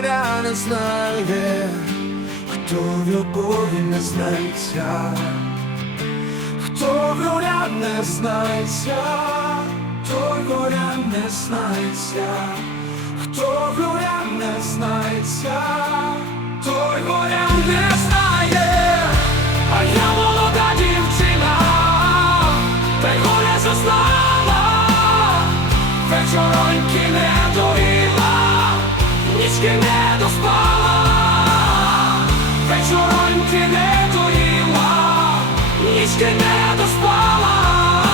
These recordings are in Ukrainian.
горя не знає, хто в любові не знається, хто горя не знається, той горя не знається, хто горя не знається, той горя не знає, а я молода дівчина, та й горя зазнала, вечороньки не доїла, нічки не доспала, вечороньки не доїла, нічки не доспала.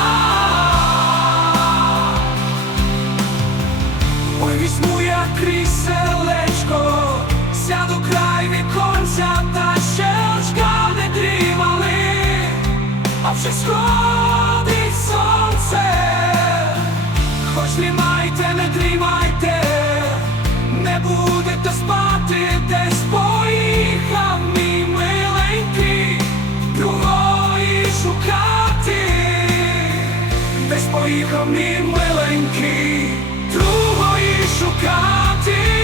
Ой, візьму я кріселечко, сяду край віконця, та ще очка не дрімали, а вже сходить сонце, хоч дрімайте, десь поїхав мій другої шукати, десь поїхав мій миленький, другої шукати,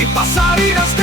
si pasar irás